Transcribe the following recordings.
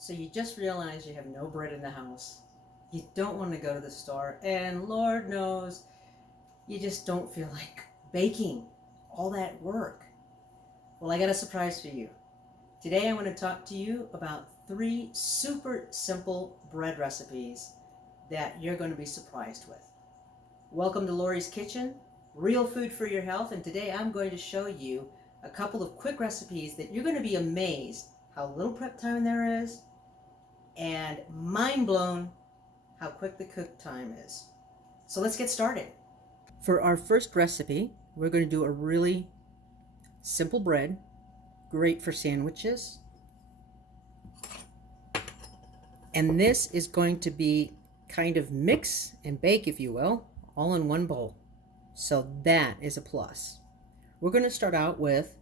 So you just realize you have no bread in the house. You don't want to go to the store, and Lord knows you just don't feel like baking all that work. Well, I got a surprise for you. Today I want to talk to you about 3 super simple bread recipes that you're going to be surprised with. Welcome to Lori's Kitchen, real food for your health, and today I'm going to show you a couple of quick recipes that you're going to be amazed how little prep time there is and mind blown how quick the cook time is. So let's get started. For our first recipe, we're going to do a really simple bread, great for sandwiches. And this is going to be kind of mix and bake, if you will, all in one bowl. So that is a plus. We're going to start out with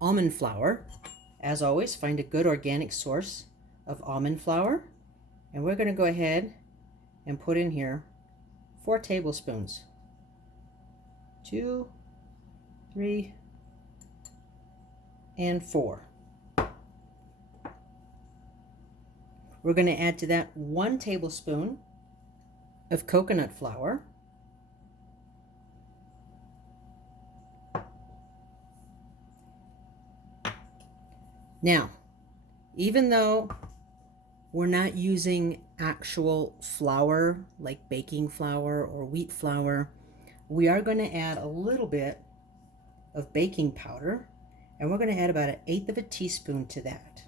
almond flour. As always, find a good organic source of almond flour. And we're going to go ahead and put in here 4 tablespoons. 2, 3, and 4. We're going to add to that 1 tablespoon of coconut flour. Now, even though we're not using actual flour like baking flour or wheat flour, we are going to add a little bit of baking powder, and we're going to add about 1/8 of a teaspoon to that.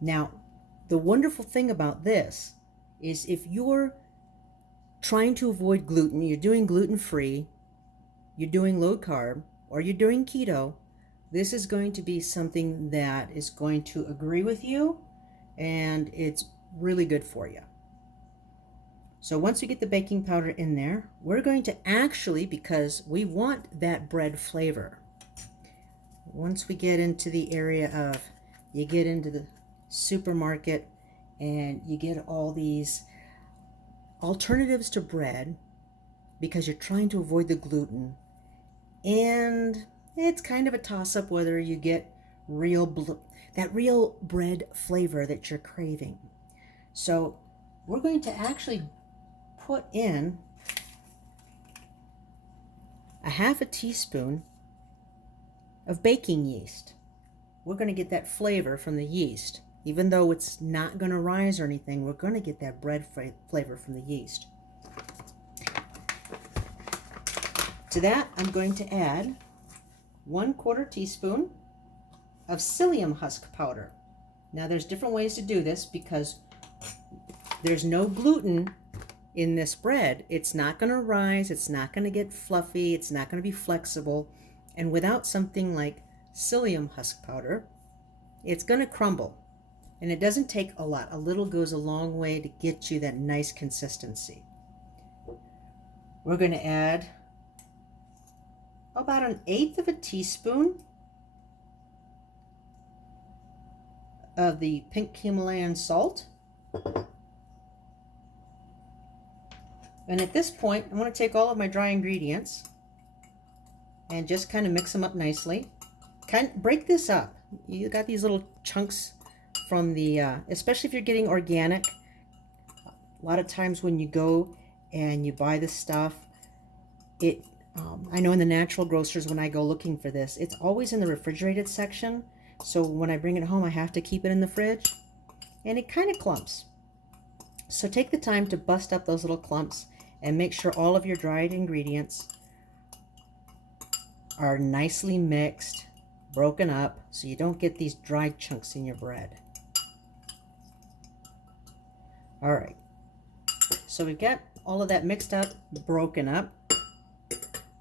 Now, the wonderful thing about this is if you're trying to avoid gluten, you're doing gluten-free, you're doing low carb, or you're doing keto, this is going to be something that is going to agree with you, and it's really good for you. So once we get the baking powder in there, we're going to actually, because we want that bread flavor, once we get into the area of, you get into the supermarket and you get all these alternatives to bread because you're trying to avoid the gluten, and it's kind of a toss-up whether you get that real bread flavor that you're craving. So we're going to actually put in 1/2 teaspoon of baking yeast. We're going to get that flavor from the yeast. Even though it's not going to rise or anything, we're going to get that bread flavor from the yeast. To that, I'm going to add 1/4 teaspoon of psyllium husk powder. Now, there's different ways to do this because there's no gluten in this bread. It's not going to rise, it's not going to get fluffy, it's not going to be flexible, and without something like psyllium husk powder, it's going to crumble. And it doesn't take a lot. A little goes a long way to get you that nice consistency. We're going to add about 1/8 of a teaspoon of the pink Himalayan salt. And at this point, I'm going to take all of my dry ingredients and just kind of mix them up nicely. Break this up. You got these little chunks from the, especially if you're getting organic. A lot of times when you go and you buy this stuff, I know in the natural grocers when I go looking for this, it's always in the refrigerated section. So when I bring it home, I have to keep it in the fridge, and it kind of clumps. So take the time to bust up those little clumps and make sure all of your dried ingredients are nicely mixed, broken up, so you don't get these dried chunks in your bread. All right, so we've got all of that mixed up, broken up.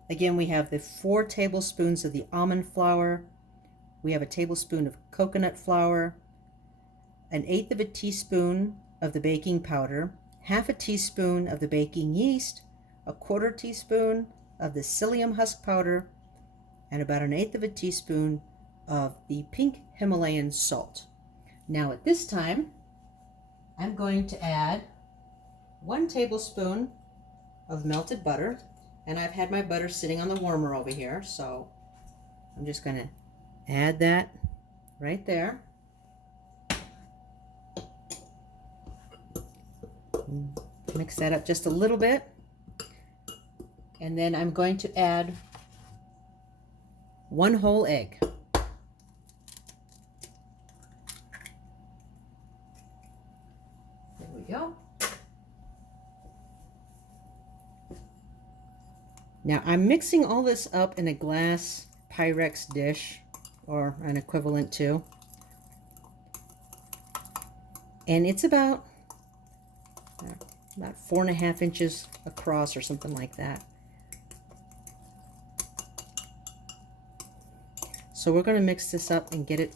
Again, we have the 4 tablespoons of the almond flour. We have a tablespoon of coconut flour, 1/8 of a teaspoon of the baking powder, 1/2 teaspoon of the baking yeast, 1/4 teaspoon of the psyllium husk powder, and about 1/8 of a teaspoon of the pink Himalayan salt. Now at this time, I'm going to add 1 tablespoon of melted butter, and I've had my butter sitting on the warmer over here, so I'm just going to Add that right there. Mix that up just a little bit. And then I'm going to add 1 whole egg. There we go. Now I'm mixing all this up in a glass Pyrex dish, or an equivalent to. And it's about 4.5 inches across or something like that. So we're going to mix this up and get it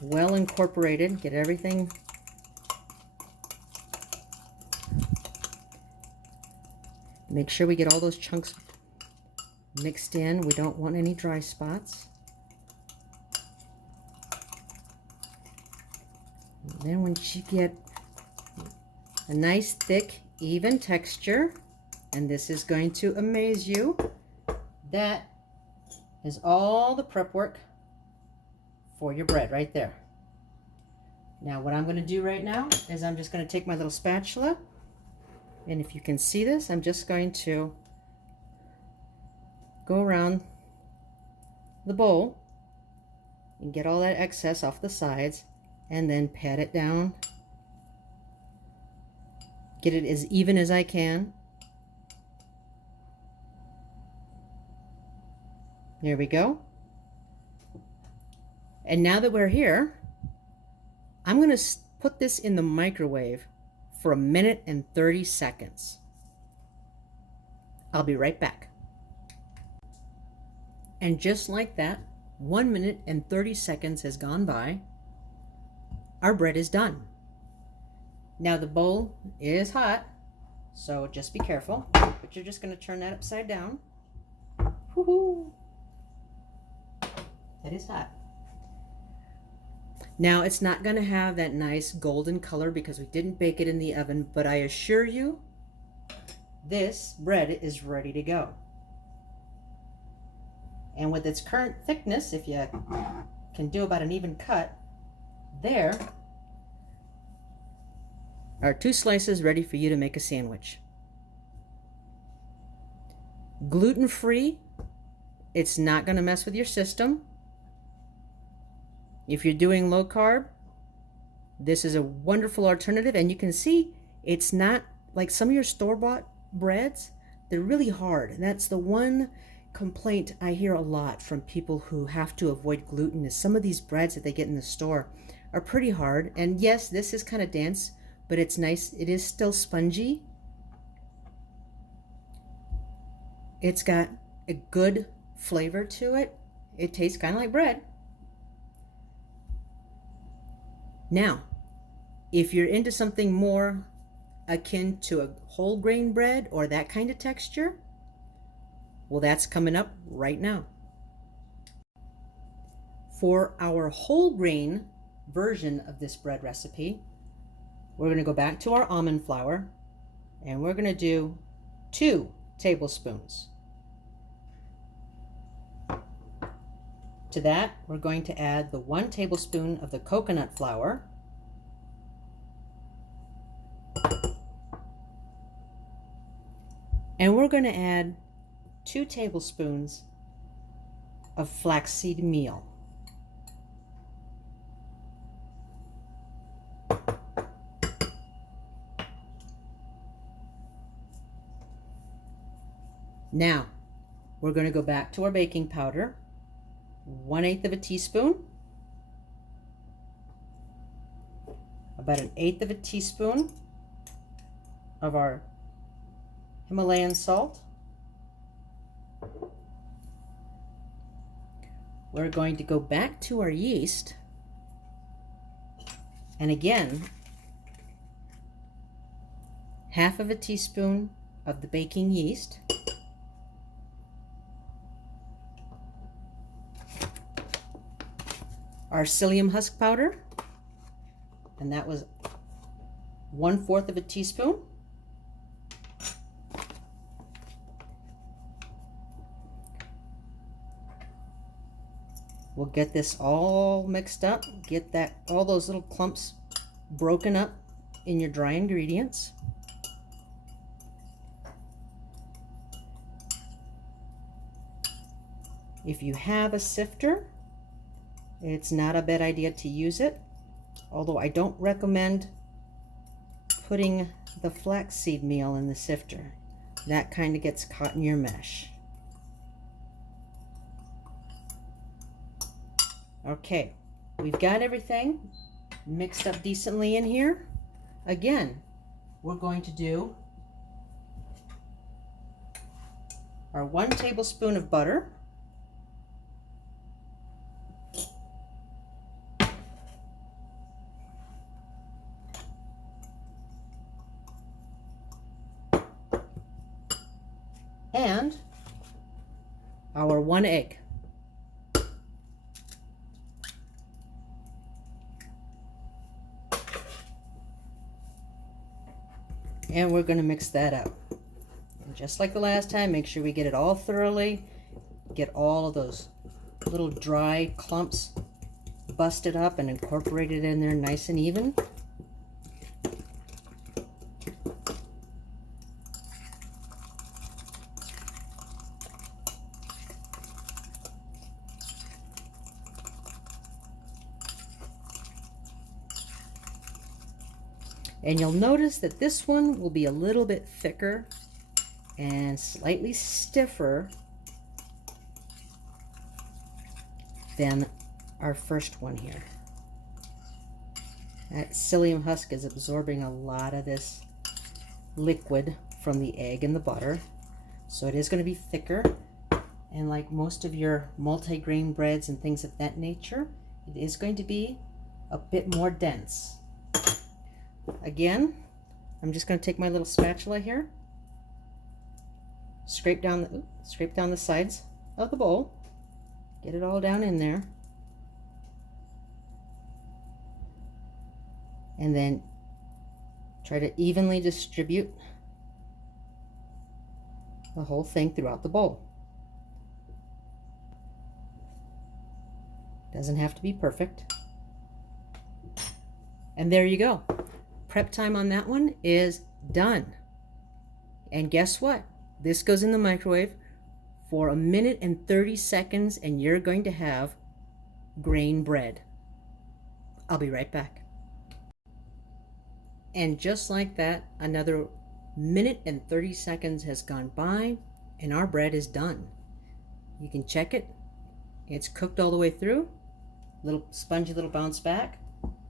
well incorporated, get everything make sure we get all those chunks mixed in. We don't want any dry spots. And then once you get a nice thick even texture, and this is going to amaze you, that is all the prep work for your bread right there. Now what I'm going to do right now is I'm just going to take my little spatula, and if you can see this, I'm just going to go around the bowl and get all that excess off the sides, and then pat it down, get it as even as I can. There we go. And now that we're here, I'm going to put this in the microwave for 1 minute and 30 seconds. I'll be right back. And just like that, 1 minute and 30 seconds has gone by. Our bread is done. Now the bowl is hot, so just be careful. But you're just going to turn that upside down. Woohoo! That is hot. Now it's not going to have that nice golden color because we didn't bake it in the oven, but I assure you, this bread is ready to go. And with its current thickness, if you can do about an even cut, there are 2 slices ready for you to make a sandwich. Gluten-free, it's not going to mess with your system. If you're doing low carb, this is a wonderful alternative, and you can see it's not like some of your store-bought breads. They're really hard, and that's the one complaint I hear a lot from people who have to avoid gluten, is some of these breads that they get in the store are pretty hard. And yes, this is kind of dense, but it's nice. It is still spongy. It's got a good flavor to it. It tastes kind of like bread. Now, if you're into something more akin to a whole grain bread or that kind of texture, well, that's coming up right now. For our whole grain version of this bread recipe, we're going to go back to our almond flour, and we're going to do 2 tablespoons. To that, we're going to add the 1 tablespoon of the coconut flour. And we're going to add 2 tablespoons of flaxseed meal. Now, we're going to go back to our baking powder. 1/8 of a teaspoon, about 1/8 of a teaspoon of our Himalayan salt. We're going to go back to our yeast, and again, 1/2 of a teaspoon of the baking yeast. Our psyllium husk powder, and that was 1/4 of a teaspoon. We'll get this all mixed up, get that all those little clumps broken up in your dry ingredients. If you have a sifter, it's not a bad idea to use it, although I don't recommend putting the flaxseed meal in the sifter. That kind of gets caught in your mesh. Okay, we've got everything mixed up decently in here. Again, we're going to do our 1 tablespoon of butter, and our 1 egg. And we're going to mix that up. And just like the last time, make sure we get it all thoroughly, get all of those little dry clumps busted up and incorporated in there nice and even. And you'll notice that this one will be a little bit thicker and slightly stiffer than our first one here. That psyllium husk is absorbing a lot of this liquid from the egg and the butter, so it is going to be thicker. And like most of your multi-grain breads and things of that nature, it is going to be a bit more dense. Again, I'm just going to take my little spatula here, scrape down the sides of the bowl, get it all down in there, and then try to evenly distribute the whole thing throughout the bowl. Doesn't have to be perfect. And there you go. Prep time on that one is done. And guess what? This goes in the microwave for 1 minute and 30 seconds and you're going to have grain bread. I'll be right back. And just like that, another 1 minute and 30 seconds has gone by and our bread is done. You can check it. It's cooked all the way through. Little spongy little bounce back.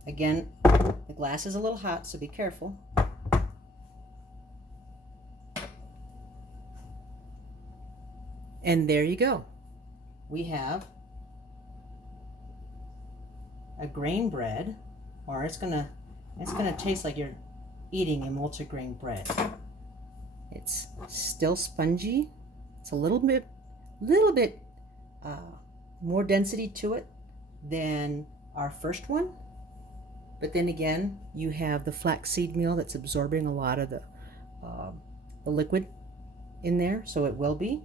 Again, the glass is a little hot, so be careful. And there you go. We have a grain bread, or it's gonna taste like you're eating a multigrain bread. It's still spongy. It's a little bit more density to it than our first one. But then again, you have the flaxseed meal that's absorbing a lot of the liquid in there, so it will be.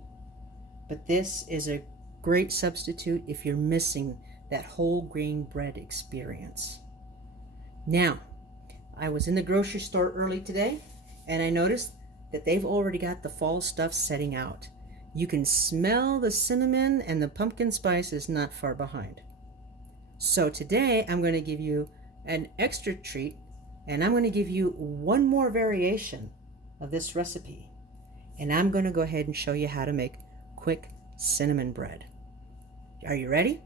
But this is a great substitute if you're missing that whole grain bread experience. Now, I was in the grocery store early today, and I noticed that they've already got the fall stuff setting out. You can smell the cinnamon, and the pumpkin spice is not far behind. So today, I'm going to give you an extra treat, and I'm going to give you one more variation of this recipe, and I'm going to go ahead and show you how to make quick cinnamon bread. Are you ready?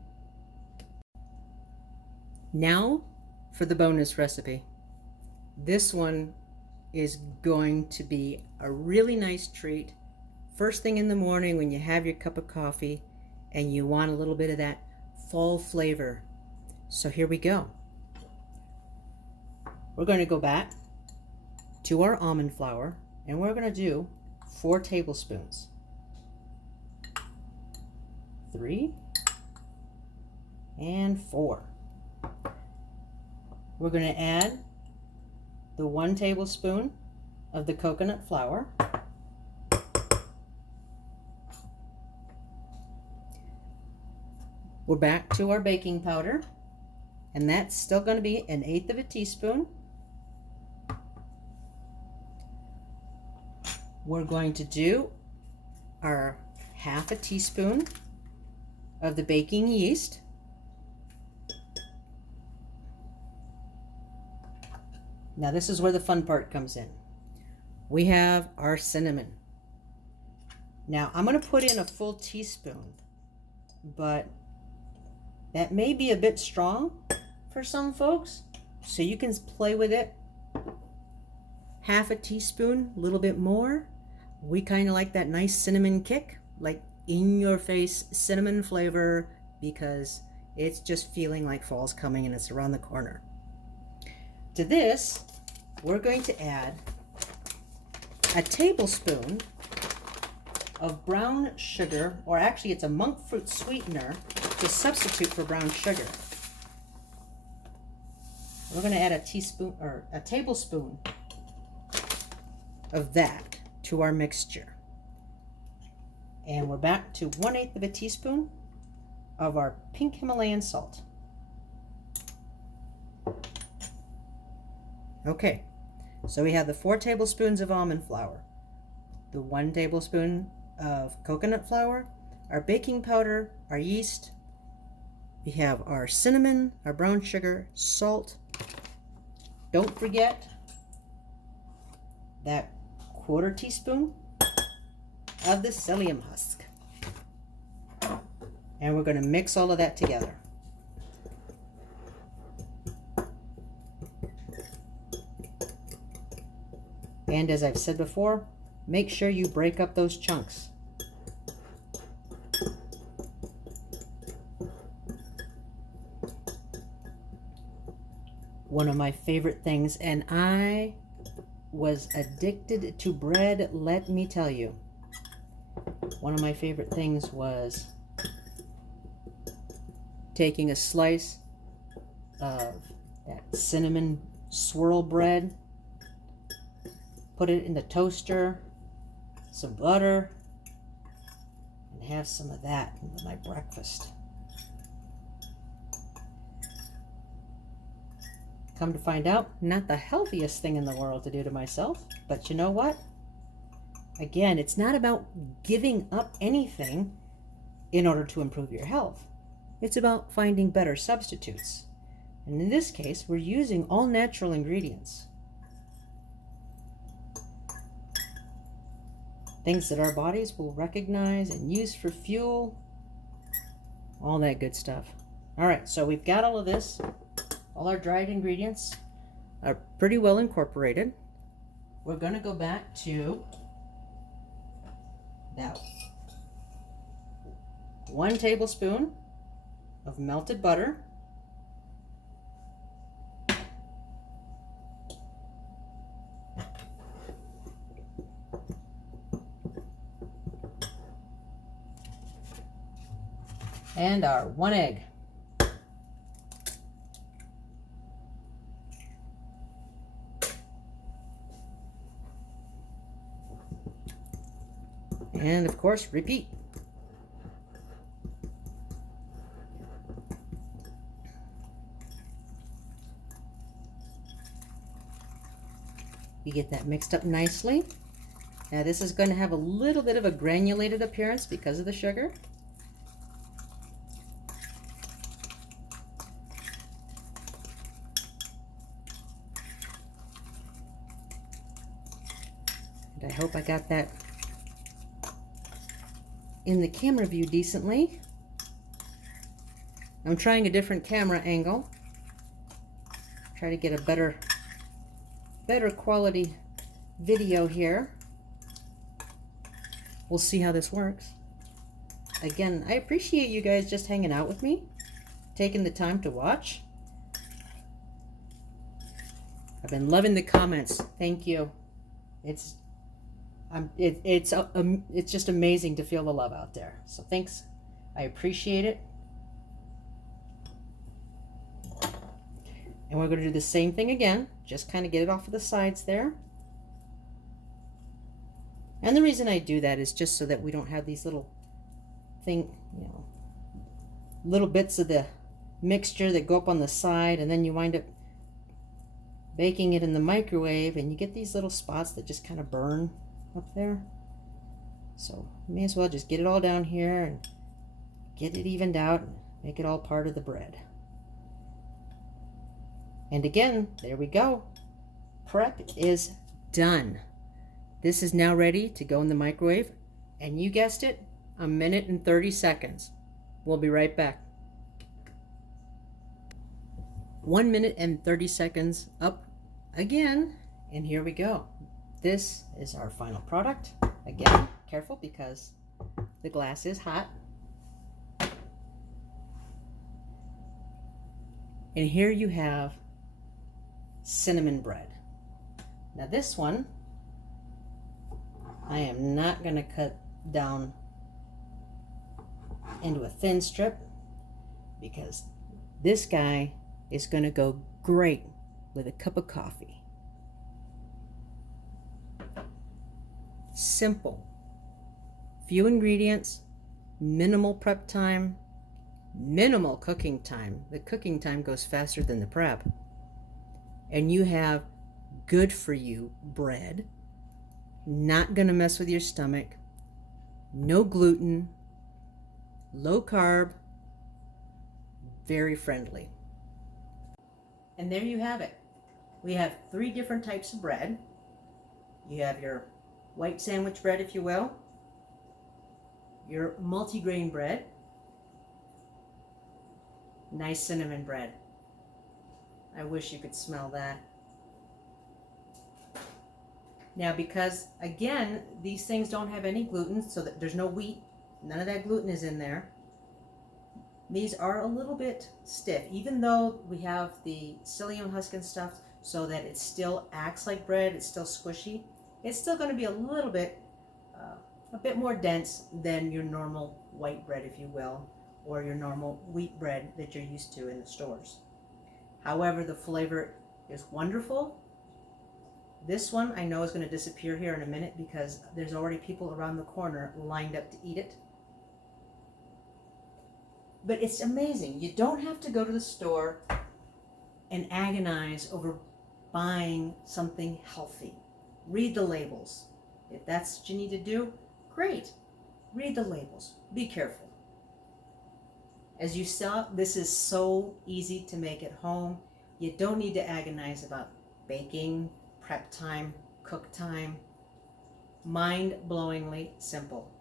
Now for the bonus recipe. This one is going to be a really nice treat first thing in the morning when you have your cup of coffee and you want a little bit of that fall flavor. So here we go. We're going to go back to our almond flour, and we're going to do 4 tablespoons. 3 and 4. We're going to add the 1 tablespoon of the coconut flour. We're back to our baking powder, and that's still going to be 1/8 of a teaspoon. We're going to do our 1/2 teaspoon of the baking yeast. Now this is where the fun part comes in. We have our cinnamon. Now I'm going to put in a full teaspoon, but that may be a bit strong for some folks, so you can play with it. 1/2 teaspoon, a little bit more. We kind of like that nice cinnamon kick, like in your face cinnamon flavor, because it's just feeling like fall's coming and it's around the corner. To this, we're going to add a tablespoon of brown sugar, or actually it's a monk fruit sweetener to substitute for brown sugar. We're going to add a teaspoon or a tablespoon of that to our mixture. And we're back to 1/8 of a teaspoon of our pink Himalayan salt. Okay, so we have the 4 tablespoons of almond flour, the 1 tablespoon of coconut flour, our baking powder, our yeast. We have our cinnamon, our brown sugar, salt. Don't forget that 1/4 teaspoon of the psyllium husk. And we're going to mix all of that together. And as I've said before, make sure you break up those chunks. One of my favorite things, and I was addicted to bread, let me tell you. One of my favorite things was taking a slice of that cinnamon swirl bread, put it in the toaster, some butter, and have some of that with my breakfast. Come to find out, not the healthiest thing in the world to do to myself, but you know what? Again, it's not about giving up anything in order to improve your health. It's about finding better substitutes. And in this case, we're using all natural ingredients. Things that our bodies will recognize and use for fuel. All that good stuff. All right, so we've got all of this. All our dried ingredients are pretty well incorporated. We're going to go back to that 1 tablespoon of melted butter. And our 1 egg. And of course, repeat. You get that mixed up nicely. Now this is going to have a little bit of a granulated appearance because of the sugar. And I hope I got that in the camera view decently. I'm trying a different camera angle. Try to get a better quality video here. We'll see how this works. Again, I appreciate you guys just hanging out with me, taking the time to watch. I've been loving the comments. Thank you. It's just amazing to feel the love out there. So thanks. I appreciate it. And we're going to do the same thing again. Just kind of get it off of the sides there. And the reason I do that is just so that we don't have these little little bits of the mixture that go up on the side, and then you wind up baking it in the microwave, and you get these little spots that just kind of burn up there. So you may as well just get it all down here and get it evened out and make it all part of the bread. And again, there we go. Prep is done. This is now ready to go in the microwave, and you guessed it, 1 minute and 30 seconds. We'll be right back. 1 minute and 30 seconds up again, and here we go. This is our final product. Again, careful because the glass is hot. And here you have cinnamon bread. Now this one, I am not going to cut down into a thin strip because this guy is going to go great with a cup of coffee. Simple. Few ingredients, minimal prep time, minimal cooking time. The cooking time goes faster than the prep. And you have good for you bread, not going to mess with your stomach, no gluten, low carb, very friendly. And there you have it. We have 3 different types of bread. You have your white sandwich bread, if you will, your multigrain bread, nice cinnamon bread. I wish you could smell that. Now, because again, these things don't have any gluten, so that there's no wheat, none of that gluten is in there. These are a little bit stiff, even though we have the psyllium husk and stuff so that it still acts like bread, it's still squishy. It's still going to be a little bit, a bit more dense than your normal white bread, if you will, or your normal wheat bread that you're used to in the stores. However, the flavor is wonderful. This one I know is going to disappear here in a minute because there's already people around the corner lined up to eat it. But it's amazing. You don't have to go to the store and agonize over buying something healthy. Read the labels. If that's what you need to do, great. Read the labels. Be careful. As you saw, this is so easy to make at home. You don't need to agonize about baking, prep time, cook time. Mind-blowingly simple.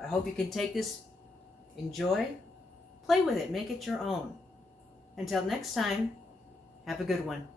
I hope you can take this, enjoy, play with it, make it your own. Until next time, have a good one.